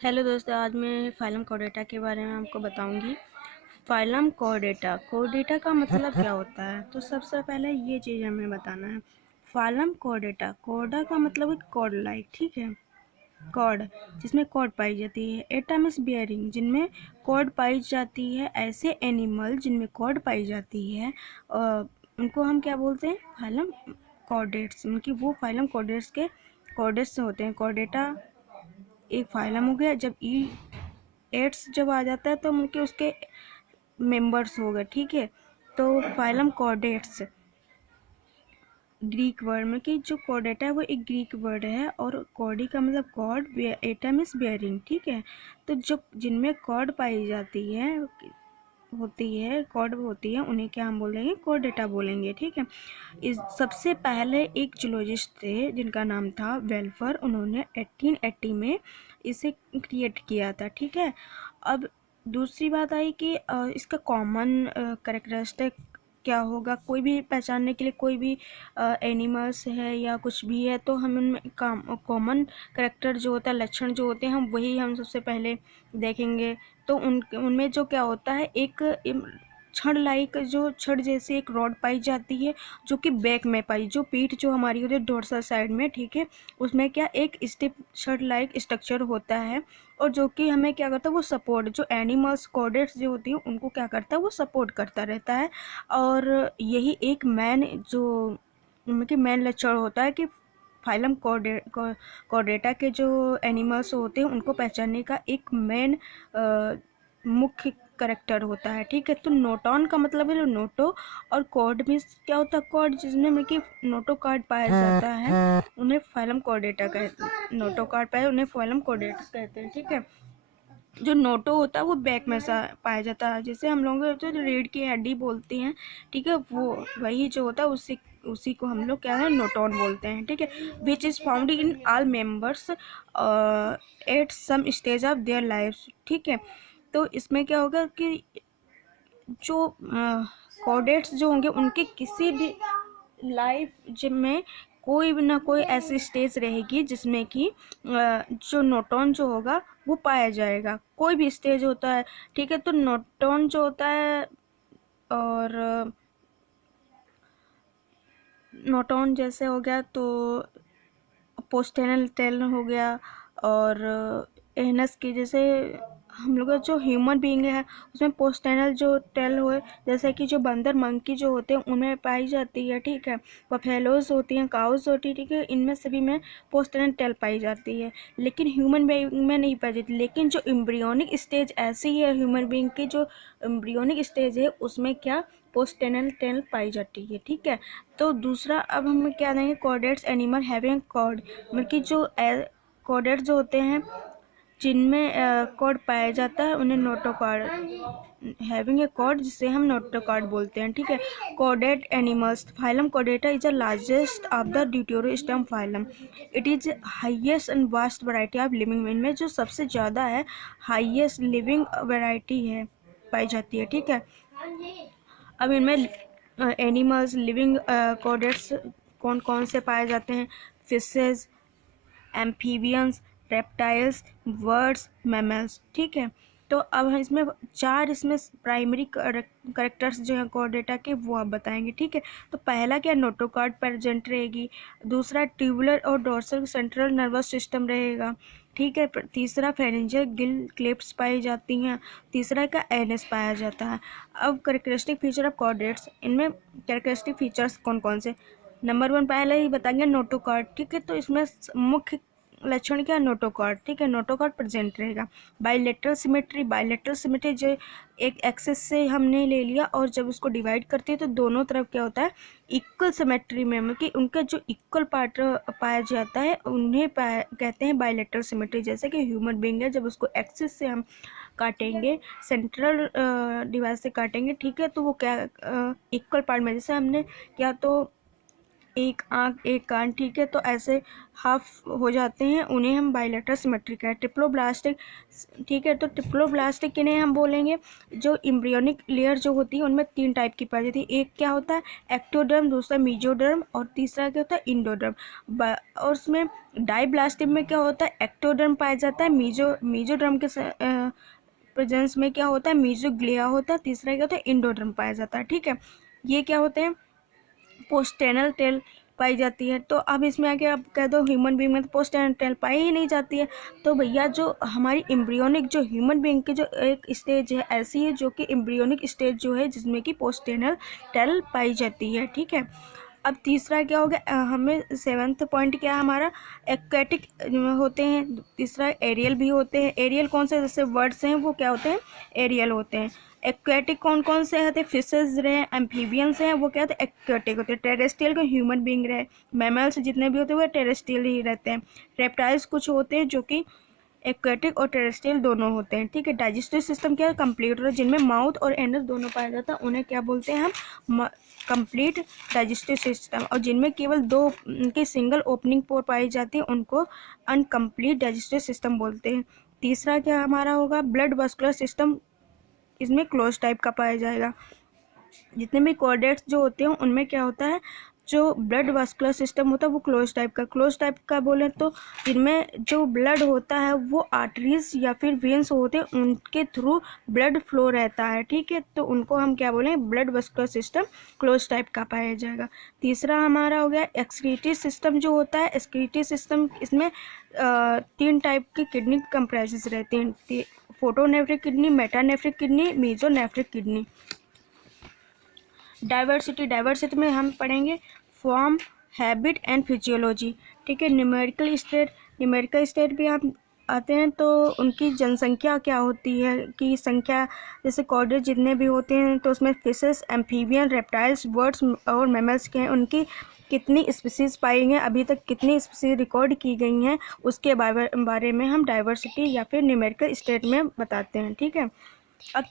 Hello दोस्तों, आज मैं फाइलम कोर्डेटा के बारे में आपको बताऊंगी। फाइलम कोर्डेटा कोर्डेटा का मतलब क्या होता है, तो सबसे पहले ये चीज़ हमें बताना है। फाइलम कोर्डेटा, कोर्डा का मतलब है कॉर्ड लाइक, ठीक है। कॉर्ड जिसमें कॉर्ड पाई जाती है। एटा मीन्स बियरिंग, जिनमें कॉर्ड पाई जाती है। ऐसे एनिमल जिनमें कॉर्ड पाई जाती है उनको हम क्या बोलते हैं? Phylum chordates. उनकी वो फाइलम कॉर्डेट्स के कॉर्डेट्स से होते हैं। कॉर्डेटा एक फाइलम हो गया। जब एट्स जब आ जाता है तो उनके उसके मेंबर्स हो गए, ठीक है। तो फाइलम कॉर्डेट्स ग्रीक वर्ड में, कि जो कॉर्डेटा है वो एक ग्रीक वर्ड है, और कॉर्डी का मतलब कॉर्ड, एटा मीन्स बेयरिंग, ठीक है। तो जो जिनमें कॉर्ड पाई जाती है कॉर्ड होती है, उन्हें क्या हम बोलेंगे? कॉर्डेटा बोलेंगे, ठीक है। इस सबसे पहले एक जूलॉजिस्ट थे जिनका नाम था वेल्फर। उन्होंने 1880 में इसे क्रिएट किया था, ठीक है। अब दूसरी बात आई कि इसका कॉमन कैरेक्टरिस्टिक क्या होगा। कोई भी पहचानने के लिए, कोई भी एनिमल्स है या कुछ भी है, तो हम उनमें कॉमन कैरेक्टर जो होता है, लक्षण जो होते हैं, हम सबसे पहले देखेंगे। तो उनमें जो क्या होता है, एक छड़ लाइक, जो छड़ जैसे एक रॉड पाई जाती है, जो कि बैक में पाई, जो पीठ जो हमारी होती है डोर्सल साइड में, ठीक है। उसमें क्या एक स्टिप छड़ लाइक स्ट्रक्चर होता है, और जो कि हमें क्या करता है, वो सपोर्ट, जो एनिमल्स कॉर्डेट्स जो होती है उनको क्या करता है, वो सपोर्ट करता रहता है। और यही एक मेन जो उनकी मेन लक्षण होता है कि फाइलम कॉर्डेटा के जो एनिमल्स होते हैं उनको पहचानने का एक मेन मुख्य करेक्टर होता है, ठीक है। तो नोटॉन का मतलब है नोटो, और कॉर्ड मीन्स क्या होता है? कॉर्ड जिसमें में कि नोटो कार्ड पाया जाता है, उन्हें फाइलम कॉर्डेटा कहते हैं। नोटो कार्ड पाए उन्हें फाइलम कॉर्डेटा कहते हैं, ठीक है। जो नोटो होता है वो बैक में सा पाया जाता है, जैसे हम लोग जो रीढ़ की हड्डी बोलते हैं, ठीक है। वो वही जो होता है उसी को हम लोग क्या है, नोटोन बोलते हैं, ठीक है। Which is found in all members at some stage of their life, ठीक है। तो इसमें क्या होगा कि जो कॉर्डेट्स जो होंगे उनके किसी भी लाइफ में कोई भी ना कोई ऐसी स्टेज रहेगी जिसमें कि जो नोटॉन जो होगा वो पाया जाएगा। कोई भी स्टेज होता है, ठीक है। तो नोटॉन जो होता है, और नोटॉन जैसे हो गया तो पोस्टेनल टेल हो गया, और एनस की जैसे हम लोग का जो ह्यूमन बीइंग है उसमें पोस्टेनल जो टेल हुए, जैसे कि जो बंदर मंकी जो होते हैं उनमें पाई जाती है, ठीक है। बफेलोज होती हैं, काउज होती है, ठीक है। इनमें सभी में पोस्टेनल टेल पाई जाती है, लेकिन ह्यूमन बीइंग में नहीं पाई जाती। लेकिन जो एम्ब्रियोनिक स्टेज ऐसी है ह्यूमन बीइंग की, जो एम्ब्रियोनिक स्टेज है उसमें क्या पोस्टेनल टेल पाई जाती है, ठीक है। तो दूसरा अब हम क्या देंगे? कॉर्डेट्स एनिमल हैविंग कॉर्ड, मतलब कि जो कॉर्डेट्स जो होते हैं जिनमें कॉर्ड पाया जाता है उन्हें नोटोकॉर्ड, हैविंग ए कॉर्ड, जिसे हम नोटोकॉर्ड बोलते हैं, ठीक है। Chordate animals phylum chordata is the largest of the deuterostome phylum. It is highest and vast variety of living, इनमें जो सबसे ज़्यादा है हाईएस्ट लिविंग वैरायटी है पाई जाती है, ठीक है। अब इनमें एनिमल्स लिविंग कॉर्डेट्स कौन कौन से पाए जाते हैं? Fishes, amphibians, reptiles, birds, mammals, ठीक है। तो अब हम इसमें इसमें प्राइमरी करेक्टर्स जो हैं कॉर्डेटा के, वो आप बताएंगे, ठीक है। तो पहला क्या? नोटोकॉर्ड प्रेजेंट रहेगी। दूसरा ट्यूबुलर और डोर्सल सेंट्रल नर्वस सिस्टम रहेगा, ठीक है। तीसरा फेरेंजियल गिल क्लिप्स पाई जाती हैं। तीसरा का एनएस पाया जाता है। अब कैरेक्टरिस्टिक फीचर ऑफ कॉर्डेट्स, इनमें कैरेक्टरिस्टिक फीचर्स कौन कौन से? नंबर 1 पहले ही बताएंगे, नोटोकॉर्ड, ठीक है। तो इसमें मुख्य लक्षण क्या है? नोटोकॉर्ड, ठीक है। नोटोकॉर्ड प्रेजेंट रहेगा। बाइलेटरल सिमेट्री जो एक एक्सेस से हमने ले लिया, और जब उसको डिवाइड करते हैं तो दोनों तरफ क्या होता है? इक्वल सिमेट्री में, मतलब कि उनका जो इक्वल पार्ट पाया जाता है उन्हें कहते हैं बाइलेटरल सिमेट्री। जैसे कि ह्यूमन बीइंग है, जब उसको एक्सेस से हम काटेंगे, सेंट्रल डिवाइस से काटेंगे, ठीक है, तो वो क्या इक्वल पार्ट में, जैसे हमने क्या तो एक आँख एक कान, ठीक है, तो ऐसे हाफ हो जाते हैं, उन्हें हम बाइलेटरल सिमेट्री कहते हैं। ट्रिप्लोब्लास्टिक, ठीक है, तो ट्रिप्लोब्लास्टिक किन्हें हम बोलेंगे, जो एम्ब्रियोनिक लेयर जो होती है उनमें 3 टाइप की पाई जाती है। एक क्या होता है एक्टोडर्म, दूसरा मेसोडर्म और तीसरा क्या होता है इंडोडर्म। और उसमें डाइब्लास्टिक में क्या होता है एक्टोडर्म पाया जाता है, मेसोडर्म के प्रेजेंस में क्या होता है मेसोग्लिया होता है, तीसरा क्या होता है इंडोडर्म पाया जाता है, ठीक है। ये क्या होते हैं पोस्टेनल टेल पाई जाती है। तो अब इसमें आके आप कह दो ह्यूमन बींग में तो पोस्टेनल टेल पाई ही नहीं जाती है। तो भैया जो हमारी एम्ब्रियोनिक जो ह्यूमन बींग की जो एक स्टेज है ऐसी है जो कि एम्ब्रियोनिक स्टेज जो है जिसमें कि पोस्टेनल टेल पाई जाती है, ठीक है। अब तीसरा क्या हो गया, हमें 7th पॉइंट क्या है हमारा एक्वेटिक होते हैं, तीसरा एरियल भी होते हैं। एरियल कौन से जैसे वर्ड्स हैं वो क्या होते हैं एरियल होते हैं। एक्वेटिक कौन कौन से होते हैं फिशेज रहे, एम्फीबियंस हैं वो क्या होते हैं एक्वेटिक होते हैं। टेरेस्ट्रियल को ह्यूमन बींग रहे, मैमल्स जितने भी होते हैं वो टेरेस्ट्रियल ही रहते हैं। रेप्टाइल्स कुछ होते हैं जो कि एक्वेटिक और टेरेस्ट्रियल दोनों होते हैं, ठीक है। डाइजेस्टिव सिस्टम क्या है कंप्लीट होता है, जिनमें माउथ और एनस दोनों पाया जाता है उन्हें क्या बोलते हैं हम कंप्लीट डाइजेस्टिव सिस्टम। और जिनमें केवल 2 की सिंगल ओपनिंग पोर पाई जाती है उनको अनकम्प्लीट डाइजेस्टिव सिस्टम बोलते हैं। तीसरा क्या हमारा होगा ब्लड वास्कुलर सिस्टम, इसमें क्लोज टाइप का पाया जाएगा। जितने भी कॉर्डेट्स जो होते हैं उनमें क्या होता है जो ब्लड वास्कुलर सिस्टम होता है वो क्लोज टाइप का बोले तो जिनमें जो ब्लड होता है वो आर्टरीज या फिर वेन्स होते हैं उनके थ्रू ब्लड फ्लो रहता है, ठीक है, तो उनको हम क्या बोलें blood vascular system close type का पाया जाएगा। तीसरा हमारा हो गया एक्सक्रीटरी सिस्टम जो होता है एक्सक्रीटरी सिस्टम, इसमें 3 टाइप की किडनी कंप्राइजेस रहते हैं, photonephric kidney, metanephric kidney, mesonephric kidney. Diversity में हम पढ़ेंगे फॉर्म, हैबिट एंड फिजियोलॉजी, ठीक है। न्यूमेरिकल स्टेट भी हम आते हैं तो उनकी जनसंख्या क्या होती है कि संख्या जैसे कॉर्डेट जितने भी होते हैं तो उसमें फिशेस, एम्फीबियन, रेप्टाइल्स, बर्ड्स और मैमल्स के हैं, उनकी कितनी स्पीसीज पाई हैं, अभी तक कितनी स्पीसीज रिकॉर्ड की गई हैं, उसके बारे में हम डाइवर्सिटी या फिर न्यूमेरिकल स्टेट में बताते हैं, ठीक है। अब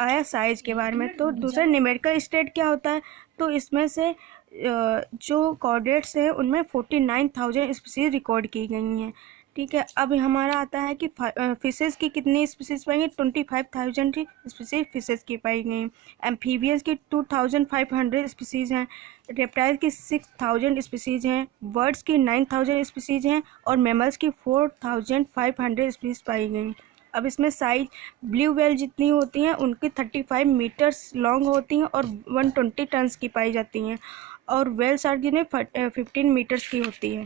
आया साइज के बारे में, तो दूसरा न्यूमेरिकल स्टेट क्या होता है, तो इसमें से जो कॉर्डेट्स हैं उनमें 49,000 स्पीसीज रिकॉर्ड की गई हैं, ठीक है। अब हमारा आता है कि फिशेस की कितनी स्पीसीज पाई गई 25,000 स्पीसीज फिशेस की पाई गई हैं। एम्फीबियंस की 2,500 स्पीसीज हैं, रेप्टाइल की 6,000 स्पीसीज हैं, बर्ड्स की 9,000 स्पीसीज हैं और मैमल्स की 4,500 स्पीसीज पाई गई। अब इसमें साइज ब्लू व्हेल जितनी होती हैं उनकी 35 मीटर्स लॉन्ग होती हैं और 120 टन्स की पाई जाती हैं और व्हेल शार्क जिन्हें 15 मीटर्स की होती है।